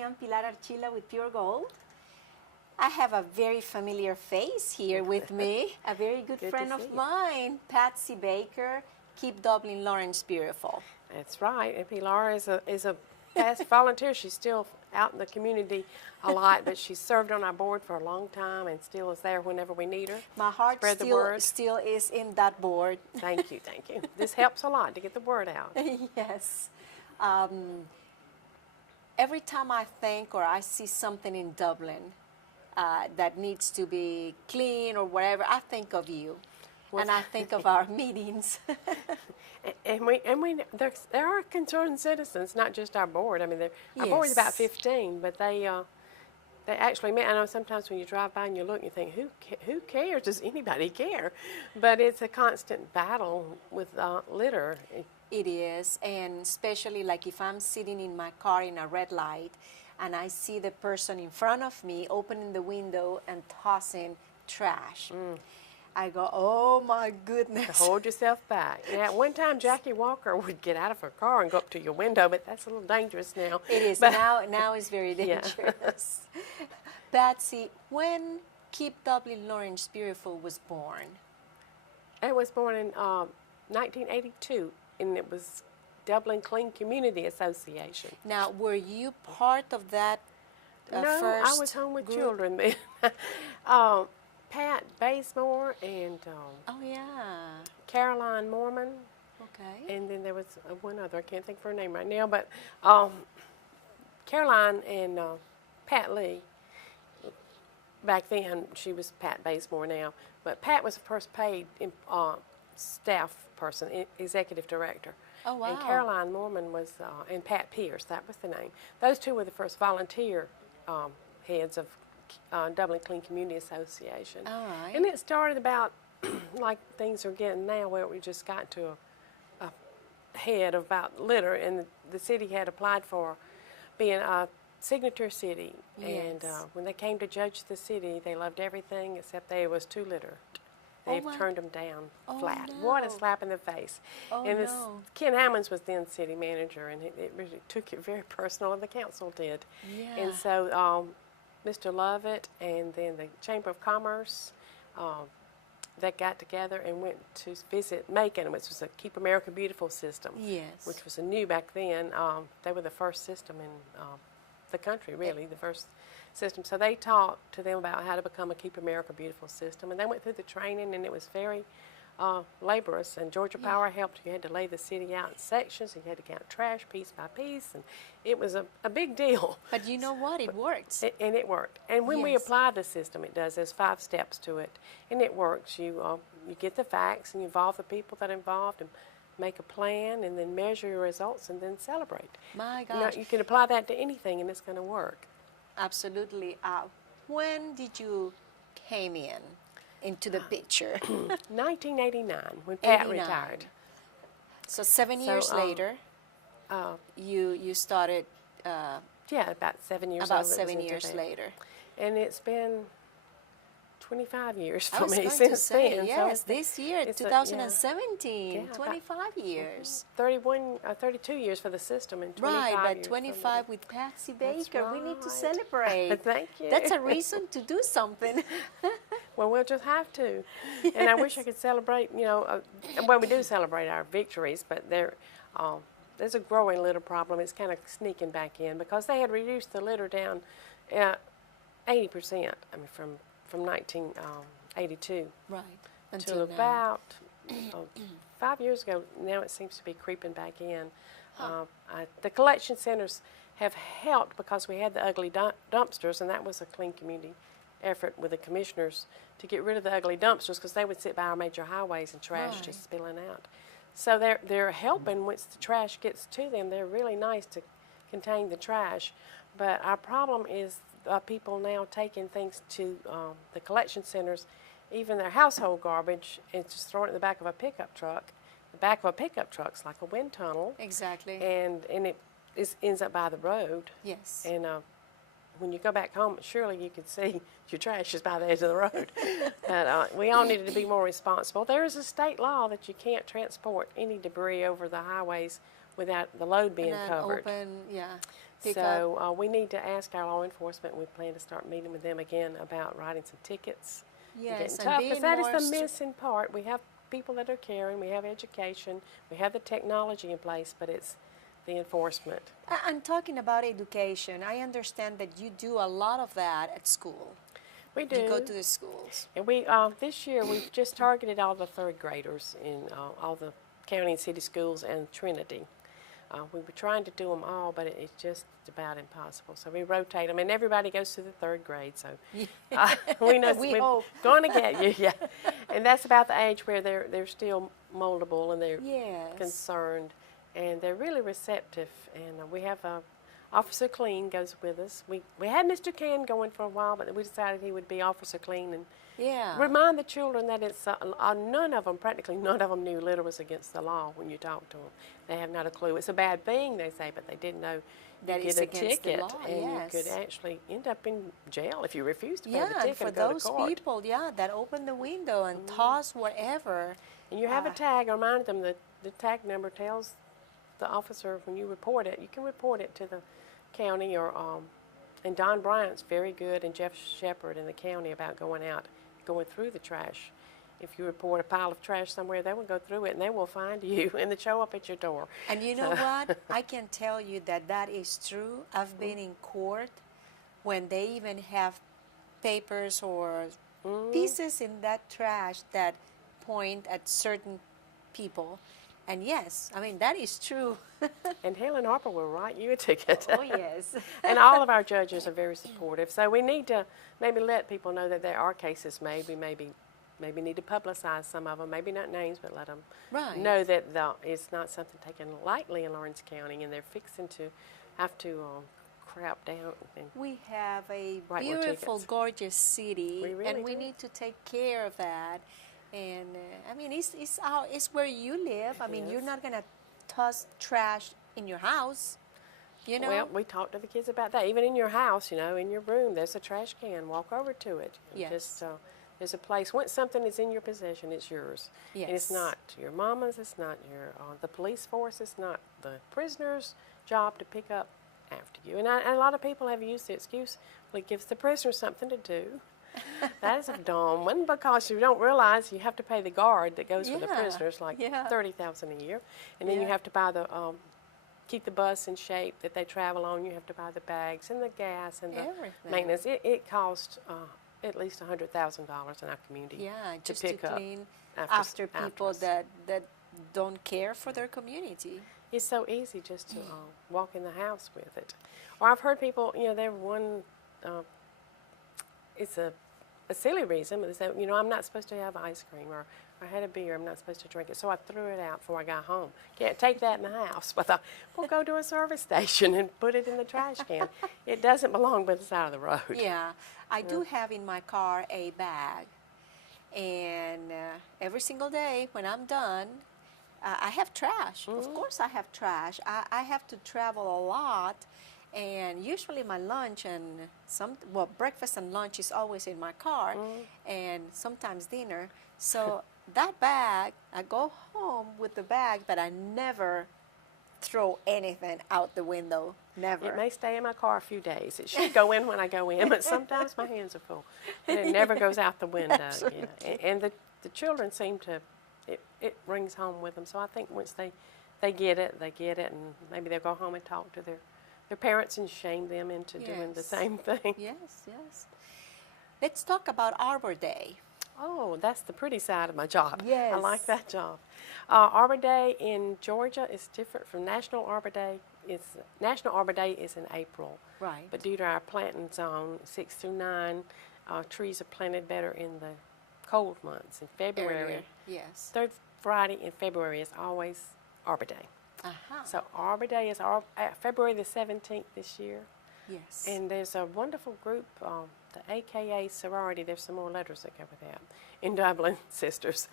am Pilar Archila with Pure Gold. I have a very familiar face here with me, a very good friend of mine, Patsy Baker. Keep Dublin Lawrence beautiful. That's right. And Pilar is a past volunteer. She's still out in the community a lot, but she's served on our board for a long time and still is there whenever we need her. My heart still is in that board. Thank you, thank you. This helps a lot to get the word out. Yes. Every time I think or I see something in Dublin that needs to be clean or whatever, I think of you. And I think of our meetings. There are concerned citizens, not just our board. I mean, our board's about 15, but they actually met. I know sometimes when you drive by and you look and you think, who cares? Does anybody care? But it's a constant battle with litter. It is, and especially like if I'm sitting in my car in a red light and I see the person in front of me opening the window and tossing trash. I go, oh my goodness. To hold yourself back. Now, at one time, Jackie Walker would get out of her car and go up to your window, but that's a little dangerous now. It is. But now it's very dangerous. Yeah. Patsy, when Keep Dublin Lawrence Beautiful was born? It was born in 1982, and it was Dublin Clean Community Association. Now, were you part of that No, first I was home with group? children then. Pat Bazemore and Caroline Mormon. Okay. And then there was one other. I can't think of her name right now, but Caroline and Pat Lee. Back then, she was Pat Bazemore now, but Pat was the first paid staff person, executive director. Oh, wow. And Caroline Mormon was, and Pat Pierce, that was the name. Those two were the first volunteer heads of Dublin Clean Community Association. All right. And it started about like things are getting now, where we just got to a head about litter, and the city had applied for being a signature city. Yes. And when they came to judge the city, they loved everything except they was too littered. They've turned them down flat. No. What a slap in the face. Oh, and no. Ken Hammonds was then city manager, and it really took it very personal, and the council did. Yeah. And so Mr. Lovett and then the Chamber of Commerce, they got together and went to visit Macon, which was a Keep America Beautiful system. Yes. Which was new back then. They were the first system in the country, really, the first system. So they talked to them about how to become a Keep America Beautiful system, and they went through the training, and it was very laborious, and Georgia Power helped. You had to lay the city out in sections, and you had to count trash piece by piece, and it was a big deal. But you know what? It works. And it worked. And when we apply the system, it does. There's 5 steps to it, and it works. You get the facts, and you involve the people that are involved, and make a plan, and then measure your results, and then celebrate. My gosh. You can apply that to anything, and it's going to work. Absolutely. When did you came into the picture? 1989, when Pat 89. retired. So 7 years later, you started. Yeah, about 7 years. About 7 years later. And it's been 25 years for I was me going since to say, then. yes, So this year, 2017, 25 years. 32 years for the system and 25 right, but years 25 with Patsy Baker. Right. We need to celebrate. Thank you. That's a reason to do something. Well, we'll just have to. Yes. And I wish I could celebrate, well, we do celebrate our victories, but there's a growing litter problem. It's kind of sneaking back in because they had reduced the litter down 80%, I mean, from 1982 right, until about 5 years ago. Now it seems to be creeping back in. The collection centers have helped because we had the ugly dumpsters, and that was a clean community effort with the commissioners to get rid of the ugly dumpsters because they would sit by our major highways and trash just spilling out. So they're helping once the trash gets to them. They're really nice to contain the trash, but our problem is people now taking things to the collection centers, even their household garbage, and just throwing it in the back of a pickup truck. The back of a pickup truck's like a wind tunnel. Exactly. And it ends up by the road. Yes. And when you go back home, surely you can see your trash is by the edge of the road. But we all needed to be more responsible. There is a state law that you can't transport any debris over the highways without the load being covered. Open, yeah. pick up. So we need to ask our law enforcement. We plan to start meeting with them again about writing some tickets. Yes, Getting and tough, being because that is more the missing part. We have people that are caring, we have education, we have the technology in place, but it's the enforcement. And talking about education, I understand that you do a lot of that at school. We do. You go to the schools. And we this year we've just targeted all the third graders in all the county and city schools and Trinity. We were trying to do them all, but it's just about impossible. So we rotate them, and everybody goes to the third grade. So we know We we're hope. going to get you, yeah. And that's about the age where they're still moldable and they're Yes. concerned, and they're really receptive. And we have Officer Clean goes with us. We had Mr. Can going for a while, but we decided he would be Officer Clean and Yeah. remind the children that it's practically none of them knew litter was against the law when you talk to them. They have not a clue. It's a bad thing, they say, but they didn't know That you is get a against the ticket law, and yes. you could actually end up in jail if you refuse to pay Yeah, the and ticket for and go those to court. people, yeah, that open the window and toss wherever. And you have a tag. Remind them that the tag number tells the officer when you report it. You can report it to the county or and Don Bryant's very good, and Jeff Shepard in the county about going through the trash. If you report a pile of trash somewhere, they will go through it and they will find you and they show up at your door. And you know what? I can tell you that that is true. I've been in court when they even have papers or pieces in that trash that point at certain people. And yes, I mean, that is true. And Helen Harper will write you a ticket. Oh, yes. And all of our judges are very supportive. So we need to maybe let people know that there are cases made. We maybe need to publicize some of them. Maybe not names, but let them know that it's not something taken lightly in Lawrence County, and they're fixing to have to crap down. And We have a write more beautiful, tickets. gorgeous city, We really and we do. need to take care of that. And I mean, it's where you live. I mean, you're Yes. not gonna toss trash in your house, you know. Well, we talk to the kids about that. Even in your house, in your room, there's a trash can. Walk over to it. Yes. Just, there's a place. Once something is in your possession, it's yours. Yes. And it's not your mama's. It's not your the police force. It's not the prisoner's job to pick up after you. And a lot of people have used the excuse, well, it gives the prisoner something to do. That is a dumb one, because you don't realize you have to pay the guard that goes with the Yeah, prisoners, like yeah. $30,000 a year, and then you Yeah. have to buy the keep the bus in shape that they travel on. You have to buy the bags and the gas and the Everything. maintenance. It costs at least $100,000 in our community. Yeah, to just to pick up clean after people us. that don't care for their community. It's so easy just to walk in the house with it. Or I've heard people, they're one. It's a silly reason, but they say, I'm not supposed to have ice cream, or I had a beer, I'm not supposed to drink it, so I threw it out before I got home. Can't take that in the house. But I thought, we'll go to a service station and put it in the trash can. It doesn't belong by the side of the road. Yeah, I do have in my car a bag, and every single day when I'm done, I have trash. Of course I have trash. I have to travel a lot, and usually my lunch and breakfast and lunch is always in my car, and sometimes dinner. So that bag, I go home with the bag, but I never throw anything out the window. Never. It may stay in my car a few days. It should go in when I go in, but sometimes my hands are full, and it never goes out the window. Yeah. And the children seem to, it rings home with them. So I think once they get it, and maybe they'll go home and talk to their parents and shame them into doing the Yes. same thing. Yes, yes. Let's talk about Arbor Day. Oh, that's the pretty side of my job. Yes. I like that job. Arbor Day in Georgia is different from National Arbor Day. National Arbor Day is in April. Right. But due to our planting zone, 6 through 9, trees are planted better in the cold months. In February, Earlier, yes. third Friday in February is always Arbor Day. Uh-huh. So Arbor Day is February the 17th this year. Yes. And there's a wonderful group, the AKA sorority, there's some more letters that go with that, in Dublin, sisters.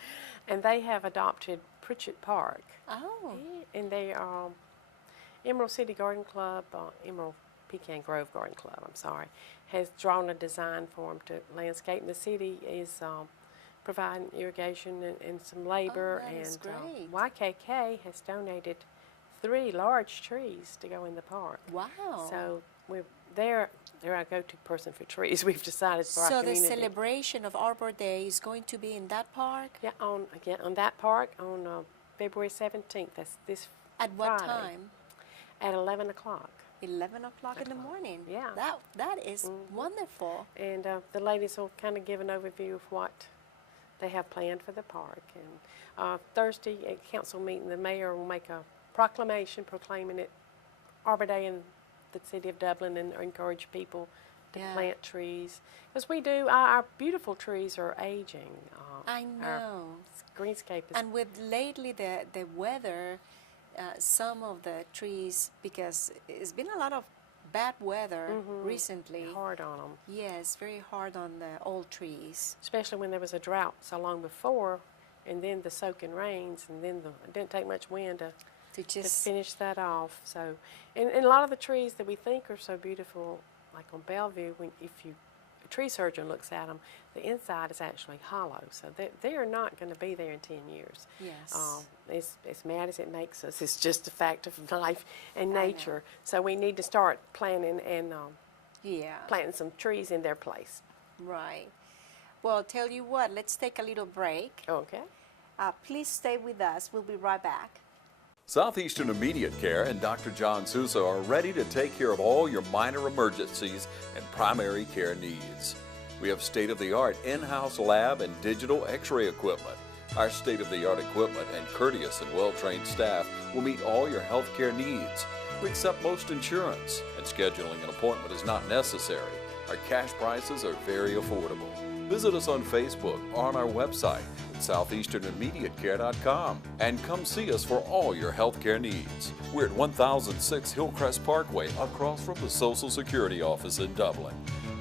And they have adopted Pritchett Park. Oh. And they are Emerald City Garden Club, Emerald Pecan Grove Garden Club, has drawn a design for them to landscape. And the city is providing irrigation and some labor. that is And great. YKK has donated 3 large trees to go in the park. Wow. So they're our go-to person for trees. We've decided for our So the community. celebration of Arbor Day is going to be in that park? Yeah, on that park on February 17th. That's this At what Friday. time? At 11 o'clock. 11 o'clock in the morning. Yeah. That is wonderful. And the ladies will kind of give an overview of what they have planned for the park. And Thursday at council meeting, the mayor will make a proclamation proclaiming it Arbor Day in the city of Dublin and encourage people to Yeah. plant trees. Because we do, our beautiful trees are aging. I know. Our greenscape is And with lately the weather, some of the trees, because it's been a lot of bad weather recently. hard on them. Yes, very hard on the old trees. Especially when there was a drought so long before, and then the soaking rains, and then it didn't take much wind to finish that off. So, and a lot of the trees that we think are so beautiful, like on Bellevue, if a tree surgeon looks at them, the inside is actually hollow. So they are not going to be there in 10 years. Yes. As mad as it makes us, it's just a fact of life and nature. So we need to start planting and planting some trees in their place. Right. Well, tell you what, let's take a little break. Okay. Please stay with us. We'll be right back. Southeastern Immediate Care and Dr. John Sousa are ready to take care of all your minor emergencies and primary care needs. We have state-of-the-art in-house lab and digital x-ray equipment. Our state-of-the-art equipment and courteous and well-trained staff will meet all your health care needs. We accept most insurance, and scheduling an appointment is not necessary. Our cash prices are very affordable. Visit us on Facebook or on our website at southeasternimmediatecare.com and come see us for all your health care needs. We're at 1006 Hillcrest Parkway across from the Social Security office in Dublin.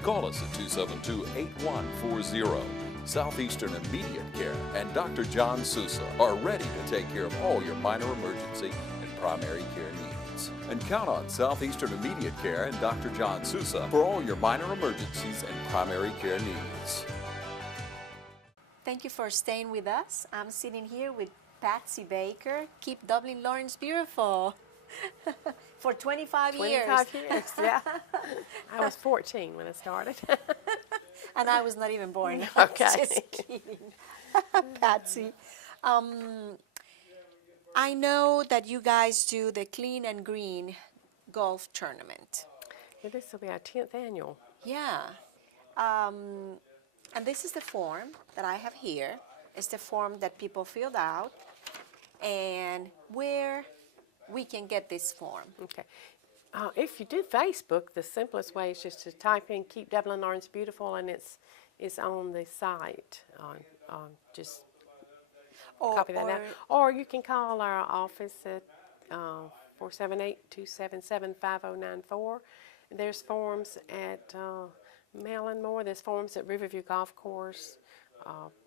Call us at 272-8140. Southeastern Immediate Care and Dr. John Sousa are ready to take care of all your minor emergency and primary care needs. And count on Southeastern Immediate Care and Dr. John Sousa for all your minor emergencies and primary care needs. Thank you for staying with us. I'm sitting here with Patsy Baker. Keep Dublin Lawrence beautiful. For 25 years. 25 years, yeah. I was 14 when I started. And I was not even born. Okay. Just kidding. Patsy. I know that you guys do the Clean and Green golf tournament. Yeah, this will be our 10th annual. Yeah. And this is the form that I have here. It's the form that people filled out. And where we can get this form. Okay. If you do Facebook, the simplest way is just to type in "Keep Dublin Lawrence Beautiful," and it's on the site. Just copy that down. Or you can call our office at 478-277-5094. There's forms at Mellon-Moore. There's forms at Riverview Golf Course,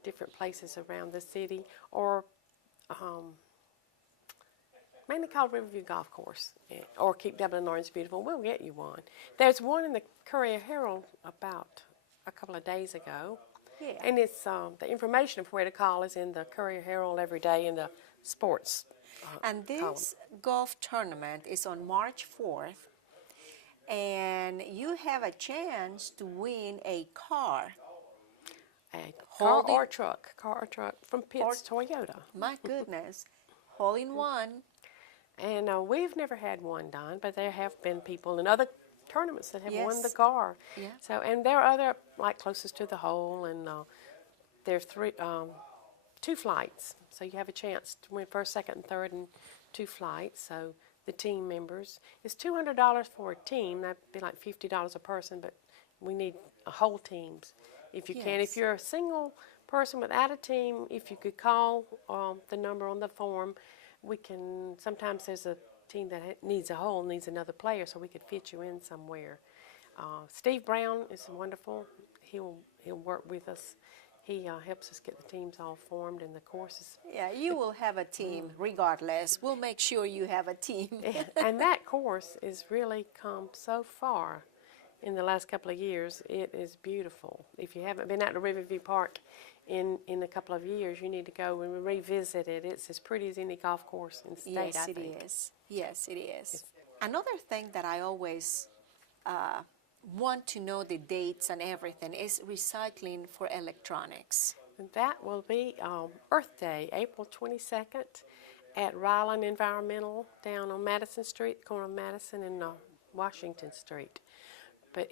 different places around the city, or mainly called Riverview Golf Course, or Keep Dublin Lawrence Beautiful. We'll get you one. There's one in the Courier Herald about a couple of days ago. Yeah. And it's the information of where to call is in the Courier Herald every day in the sports And this column. golf tournament is on March 4th. And you have a chance to win a car. A car or truck from Pitts Toyota. My goodness. Hole in one. And we've never had one done, but there have been people in other tournaments that have won the Yes. car. Yeah. So, and there are other, like closest to the hole, and there's two flights. So you have a chance to win first, second, and third, and 2 flights. So the team members, it's $200 for a team. That'd be like $50 a person, but we need whole teams if you can. If Yes. you're a single person without a team, if you could call the number on the form, we can, sometimes there's a team that needs a hole, needs another player, so we could fit you in somewhere. Steve Brown is wonderful. He'll work with us. He helps us get the teams all formed and the courses. Yeah, you will have a team regardless. We'll make sure you have a team. And that course has really come so far in the last couple of years. It is beautiful. If you haven't been out to Riverview Park in a couple of years, you need to go and revisit it. It's as pretty as any golf course in the state, Yes, I it think. is. Yes, it is. Another thing that I always want to know the dates and everything is recycling for electronics. And that will be Earth Day, April 22nd, at Ryland Environmental down on Madison Street, corner of Madison and Washington Street. But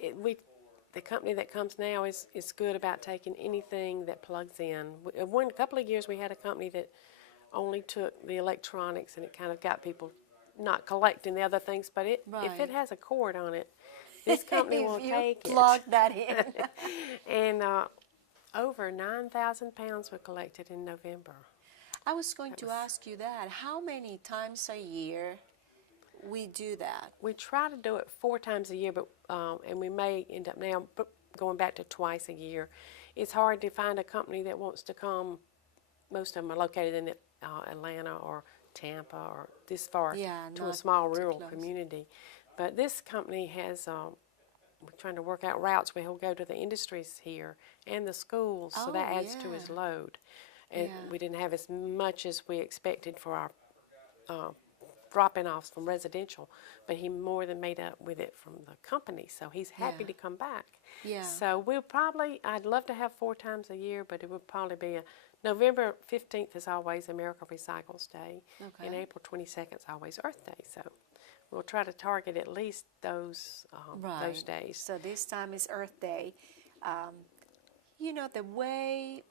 the company that comes now is good about taking anything that plugs in. A couple of years we had a company that only took the electronics, and it kind of got people not collecting the other things. But if Right. it has a cord on it, this company will If you take plug that in. it. And over 9,000 pounds were collected in November. I was going to ask you that. How many times a year we do that? We try to do it 4 times a year, but and we may end up now going back to twice a year. It's hard to find a company that wants to come. Most of them are located in Atlanta or Tampa or this far to a not small too rural close. community. But this company has, we're trying to work out routes where he'll go to the industries here and the schools, so that adds to his load. And we didn't have as much as we expected for our dropping offs from residential, but he more than made up with it from the company, so he's happy to come back. Yeah. So I'd love to have 4 times a year, but it would probably be November 15th is always America Recycles Day, and April 22nd is always Earth Day, so we'll try to target at least those days. So this time is Earth Day. You know, the way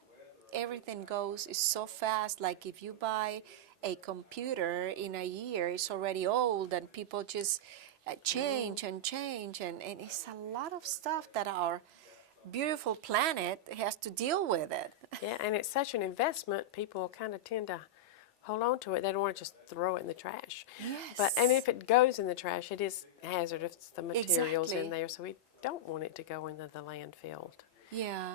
everything goes is so fast. Like if you buy a computer in a year, it's already old, and people just change and change, and it's a lot of stuff that our beautiful planet has to deal with it. Yeah, and it's such an investment, people kind of tend to hold on to it. They don't want to just throw it in the trash. Yes. And if it goes in the trash, it is hazardous, the materials Exactly. in there, so we don't want it to go into the landfill. Yeah.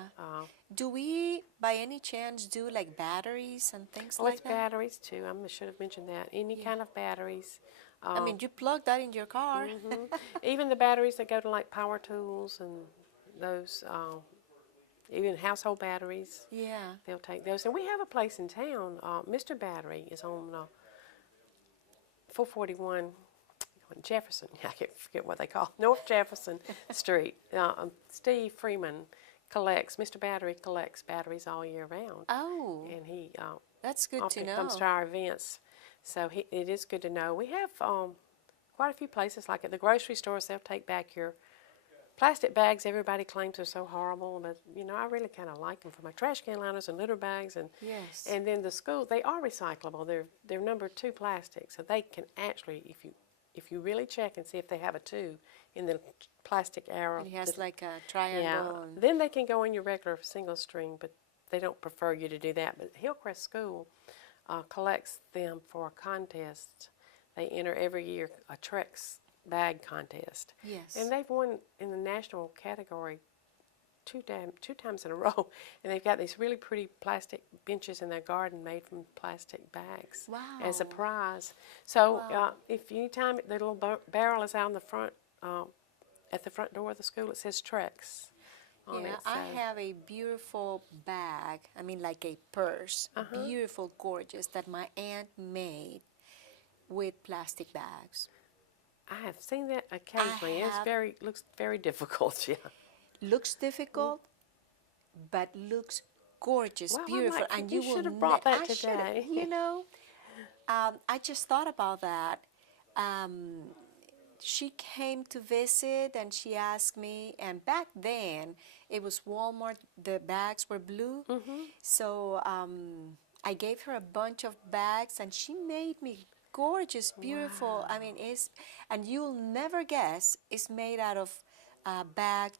Do we, by any chance, do like batteries and things Oh, like it's that? batteries too. I should have mentioned that. Any kind of batteries. I mean, you plug that in your car. Even the batteries that go to like power tools and those, even household batteries. Yeah. They'll take those. And we have a place in town, Mr. Battery is on 441 Jefferson. I can't forget what they call it. North Jefferson Street. Steve Freeman Mr. Battery collects batteries all year round. Oh, And he that's good to often know. comes to our events. So it is good to know. We have quite a few places, like at the grocery stores, they'll take back your plastic bags. Everybody claims are so horrible, but I really kind of like them for my trash can liners and litter bags. And Yes. and then the school, they are recyclable. They're number 2 plastic, so they can actually, if you really check and see if they have a 2 in the plastic arrow. And it has like a triangle. And Then they can go in your regular single string, but they don't prefer you to do that. But Hillcrest School collects them for a contest. They enter every year a Trex bag contest. Yes. And they've won in the national category two times in a row. And they've got these really pretty plastic benches in their garden made from plastic bags as a Wow. prize. So if anytime the little barrel is out in the front, at the front door of the school, it says Trex on Yeah, it. I So- have a beautiful bag, I mean like a purse, beautiful, gorgeous, that my aunt made with plastic bags. I have seen that occasionally. have- Looks very difficult. Yeah. Looks difficult, but looks gorgeous, Well, I beautiful, might- and you you will should have brought that I should today. have, I just thought about that. She came to visit and she asked me, and back then it was Walmart, the bags were blue. So I gave her a bunch of bags and she made me gorgeous, beautiful. I mean, and you'll never guess, it's made out of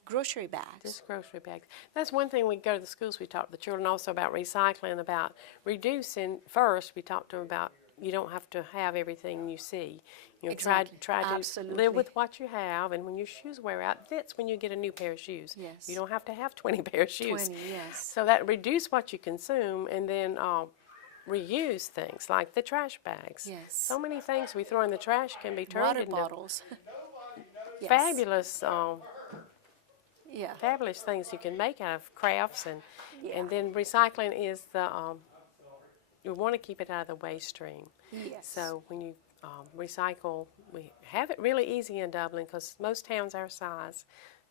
grocery bags. Just grocery bags. That's one thing we go to the schools. We talk to the children also about recycling, about reducing. First, we talk to them about you don't have to have everything you see. Exactly. Try to Absolutely. live with what you have, and when your shoes wear out, that's when you get a new pair of shoes. Yes. You don't have to have 20 pair of shoes. 20, yes. So that reduce what you consume, and then reuse things like the trash bags. Yes. So many things we throw in the trash can be turned Water into bottles. Yes. fabulous. Yeah. Fabulous things you can make out of crafts, and then recycling is you want to keep it out of the waste stream. Yes. So when you recycle. We have it really easy in Dublin because most towns our size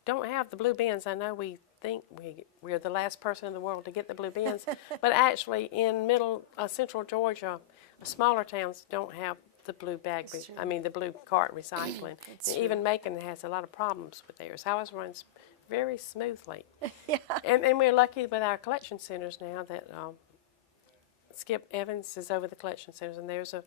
don't have the blue bins. I know we think we're the last person in the world to get the blue bins, but actually in central Georgia, smaller towns don't have the blue bag, the blue cart recycling. And even Macon has a lot of problems with theirs. Ours runs very smoothly. Yeah. And we're lucky with our collection centers now that Skip Evans is over the collection centers, and there's a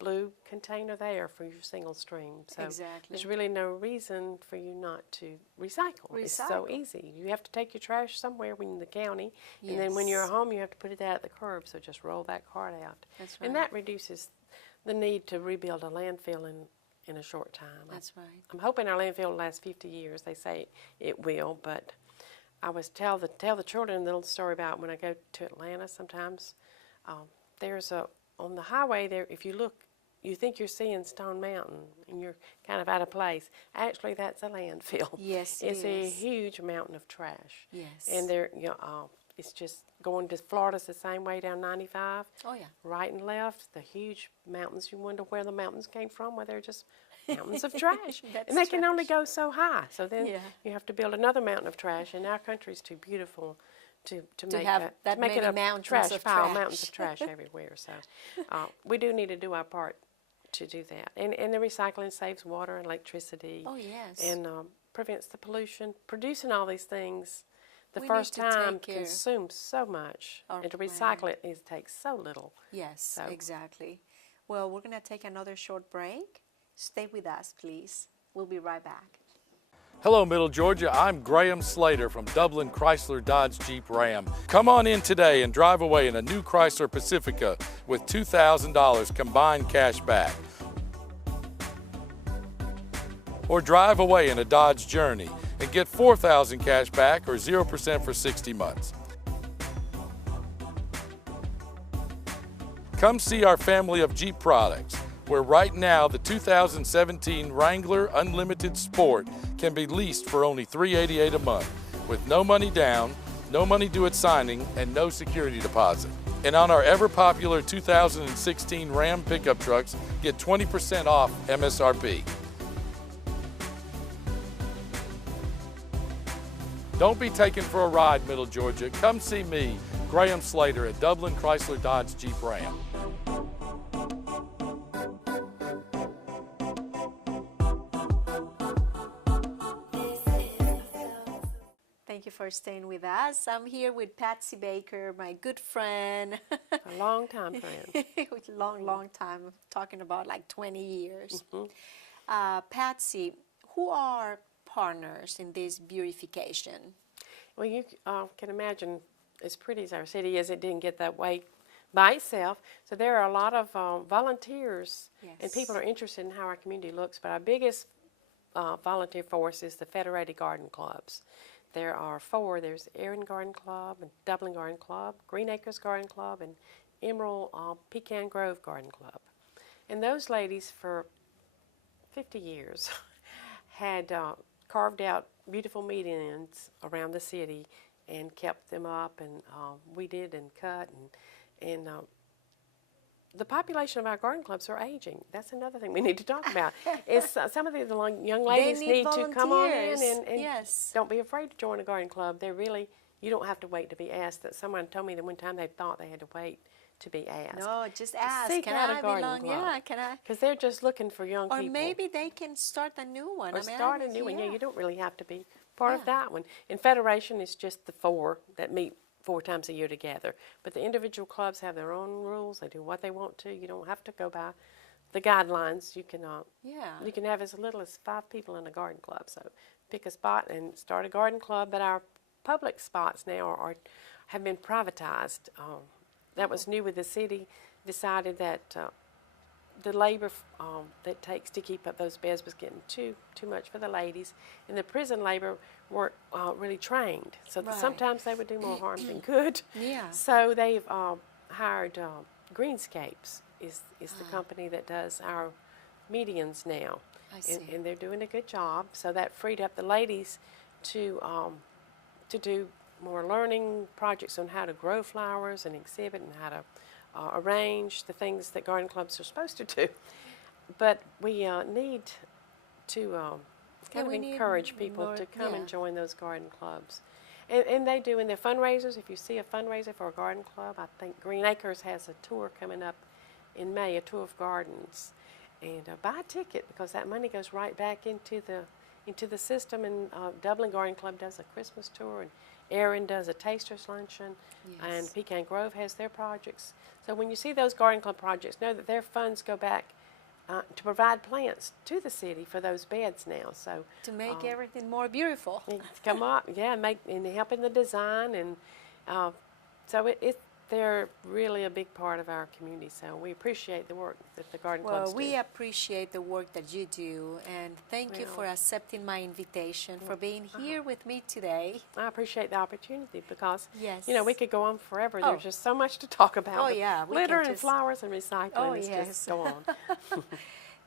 blue container there for your single stream. So Exactly. there's really no reason for you not to recycle. It's so easy. You have to take your trash somewhere when in the county, and then when you're home, you have to put it out at the curb. So just roll that cart out. That's right. And that reduces the need to rebuild a landfill in a short time. That's right. I'm hoping our landfill will last 50 years. They say it will, but I was tell the children a little story about when I go to Atlanta sometimes. There's on the highway there, if you look, you think you're seeing Stone Mountain, and you're kind of out of place. Actually, that's a landfill. Yes, it's a huge mountain of trash. Yes. And it's just going to Florida's the same way down 95. Oh, yeah. Right and left, the huge mountains. You wonder where the mountains came from, where they're just mountains of trash. And they can only go so high. So then you have to build another mountain of trash, and our country's too beautiful to make it a trash pile, mountains of trash everywhere. So we do need to do our part to do that. And the recycling saves water and electricity. Oh, yes. And prevents the pollution. Producing all these things the We first need to time take care consumes so much. our And to recycle it takes so little. Yes, So- exactly. Well, we're going to take another short break. Stay with us, please. We'll be right back. Hello, Middle Georgia. I'm Graham Slater from Dublin Chrysler Dodge Jeep Ram. Come on in today and drive away in a new Chrysler Pacifica with $2,000 combined cash back. Or drive away in a Dodge Journey and get $4,000 cash back or 0% for 60 months. Come see our family of Jeep products, where right now the 2017 Wrangler Unlimited Sport can be leased for only $388 a month, with no money down, no money due at signing, and no security deposit. And on our ever-popular 2016 Ram pickup trucks, get 20% off MSRP. Don't be taken for a ride, Middle Georgia. Come see me, Graham Slater, at Dublin Chrysler Dodge Jeep Ram. Thank you for staying with us. I'm here with Patsy Baker, my good friend. A long time friend. With long time, talking about like 20 years. Patsy, who are partners in this beautification? Well, you can imagine, as pretty as our city is, it didn't get that way by itself. So there are a lot of volunteers, and people are interested in how our community looks. But our biggest volunteer force is the Federated Garden Clubs. There are 4. There's Erin Garden Club, and Dublin Garden Club, Green Acres Garden Club, and Emerald Pecan Grove Garden Club. And those ladies, for 50 years, had carved out beautiful medians around the city and kept them up, and weeded and cut, and the population of our garden clubs are aging. That's another thing we need to talk about. Is some of the young ladies need to come on in and don't be afraid to join a garden club. They're really, you don't have to wait to be asked. That someone told me that one time they thought they had to wait to be asked. No, just ask. Seek Can out I a garden belong? club. Yeah, can I? Because they're just looking for young Or people. maybe they can start a new one. Or start a new one. Yeah, you don't really have to be part of Yeah. that one. And Federation is just the 4 that meet 4 times a year together. But the individual clubs have their own rules. They do what they want to. You don't have to go by the guidelines. You can you can have as little as 5 people in a garden club. So pick a spot and start a garden club. But our public spots now have been privatized. That was new with the city. Decided that the labor that takes to keep up those beds was getting too much for the ladies, and the prison labor weren't really trained. So sometimes they would do more harm than good. Yeah. So they've hired Greenscapes is the company that does our medians now. I see. And they're doing a good job. So that freed up the ladies to do more learning projects on how to grow flowers and exhibit and how to arrange the things that garden clubs are supposed to do. but we need to kind of we need encourage people more- to come yeah. and join those garden clubs. And they do in their fundraisers. If you see a fundraiser for a garden club, I think Green Acres has a tour coming up in May, a tour of gardens. And buy a ticket, because that money goes right back into the system. And Dublin Garden Club does a Christmas tour, and Erin does a taster's luncheon, and Pecan Grove has their projects. So when you see those garden club projects, know that their funds go back to provide plants to the city for those beds now. So To make everything more beautiful. come up, yeah, and help in the design, and so they're really a big part of our community. So we appreciate the work that the garden clubs Well, we do. appreciate the work that you do, and thank you for accepting my invitation, for being here with me today. I appreciate the opportunity, because Yes. we could go on forever. Oh. There's just so much to talk about. Oh, with yeah, we litter can and just- flowers and recycling. Oh, It's yes. just go on.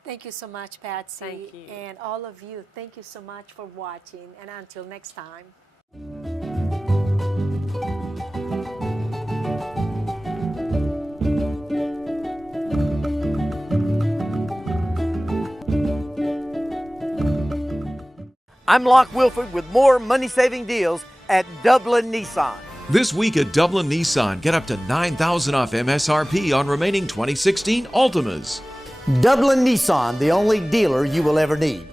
Thank you so much, Patsy. Thank you. And all of you, thank you so much for watching, and until next time. I'm Locke Wilford with more money-saving deals at Dublin Nissan. This week at Dublin Nissan, get up to $9,000 off MSRP on remaining 2016 Altimas. Dublin Nissan, the only dealer you will ever need.